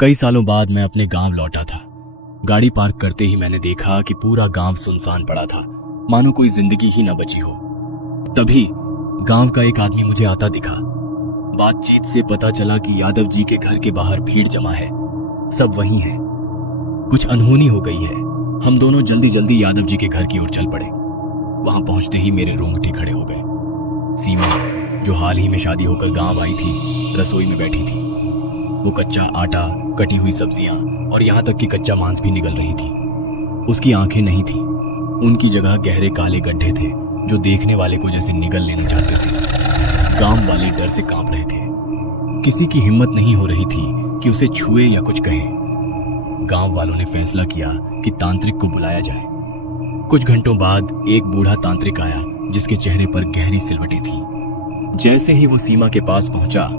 कई सालों बाद मैं अपने गांव लौटा था। गाड़ी पार्क करते ही मैंने देखा कि पूरा गांव सुनसान पड़ा था, मानो कोई जिंदगी ही न बची हो। तभी गांव का एक आदमी मुझे आता दिखा। बातचीत से पता चला कि यादव जी के घर के बाहर भीड़ जमा है, सब वहीं हैं। कुछ अनहोनी हो गई है। हम दोनों जल्दी जल्दी यादव जी के घर की ओर चल पड़े। वहां पहुंचते ही मेरे रोंगटे खड़े हो गए। सीमा, जो हाल ही में शादी होकर गांव आई थी, रसोई में बैठी थी। वो कच्चा आटा, कटी हुई सब्जियां और यहाँ तक कि कच्चा मांस भी निगल रही थी। उसकी आंखें नहीं थी, उनकी जगह गहरे काले गड्ढे थे जो देखने वाले को जैसे निगल लेना चाहते थे। गांव वाले डर से कांप रहे थे। किसी की हिम्मत नहीं हो रही थी कि उसे छुए या कुछ कहे। गांव वालों ने फैसला किया कि तांत्रिक को बुलाया जाए। कुछ घंटों बाद एक बूढ़ा तांत्रिक आया जिसके चेहरे पर गहरी सिलवटें थी। जैसे ही वो सीमा के पास पहुंचा,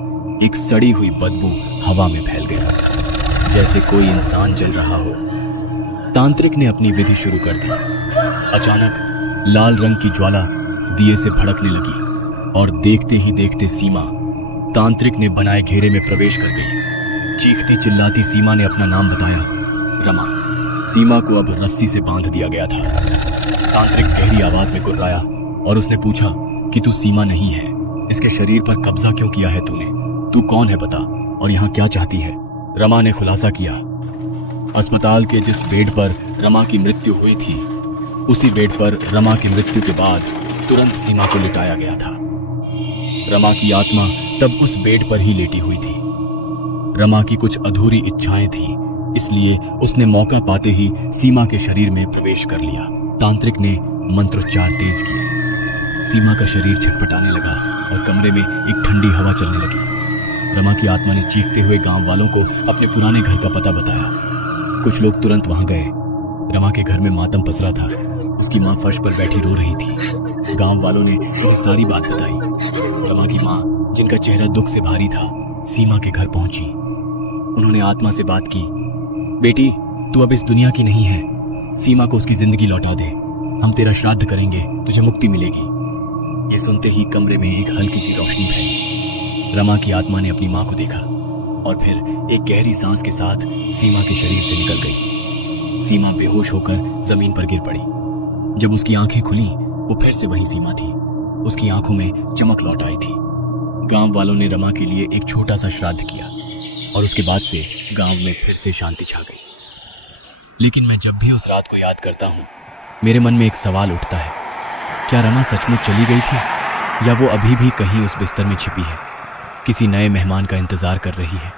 एक सड़ी हुई बदबू हवा में फैल गया, जैसे कोई इंसान जल रहा हो। तांत्रिक ने अपनी विधि शुरू कर दी। अचानक लाल रंग की ज्वाला दिए से भड़कने लगी और देखते ही देखते सीमा तांत्रिक ने बनाए घेरे में प्रवेश कर गई। चीखती चिल्लाती सीमा ने अपना नाम बताया, रमा। सीमा को अब रस्सी से बांध दिया गया था। तांत्रिक गहरी आवाज में गुर्राया और उसने पूछा कि तू सीमा नहीं है, इसके शरीर पर कब्जा क्यों किया है तूने? तू कौन है बता, और यहाँ क्या चाहती है? रमा ने खुलासा किया, अस्पताल के जिस बेड पर रमा की मृत्यु हुई थी, उसी बेड पर रमा की मृत्यु के बाद तुरंत सीमा को लिटाया गया था। रमा की आत्मा तब उस बेड पर ही लेटी हुई थी। रमा की कुछ अधूरी इच्छाएं थी, इसलिए उसने मौका पाते ही सीमा के शरीर में प्रवेश कर लिया। तांत्रिक ने मंत्रोच्चार तेज किए। सीमा का शरीर छटपटाने लगा और कमरे में एक ठंडी हवा चलने लगी। रमा की आत्मा ने चीखते हुए गांव वालों को अपने पुराने घर का पता बताया। कुछ लोग तुरंत वहां गए। रमा के घर में मातम पसरा था। उसकी मां फर्श पर बैठी रो रही थी। गांव वालों ने उन्हें सारी बात बताई। रमा की मां, जिनका चेहरा दुख से भारी था, सीमा के घर पहुंची। उन्होंने आत्मा से बात की, बेटी, तू अब इस दुनिया की नहीं है। सीमा को उसकी जिंदगी लौटा दे। हम तेरा श्राद्ध करेंगे, तुझे मुक्ति मिलेगी। ये सुनते ही कमरे में एक हल्की सी रोशनी फैली। रमा की आत्मा ने अपनी मां को देखा और फिर एक गहरी सांस के साथ सीमा के शरीर से निकल गई। सीमा बेहोश होकर जमीन पर गिर पड़ी। जब उसकी आंखें खुली, वो फिर से वही सीमा थी। उसकी आंखों में चमक लौट आई थी। गांव वालों ने रमा के लिए एक छोटा सा श्राद्ध किया और उसके बाद से गांव में फिर से शांति छा गई। लेकिन मैं जब भी उस रात को याद करता हूँ, मेरे मन में एक सवाल उठता है, क्या रमा सचमुच चली गई थी या वो अभी भी कहीं उस बिस्तर में छिपी है, किसी नए मेहमान का इंतजार कर रही है?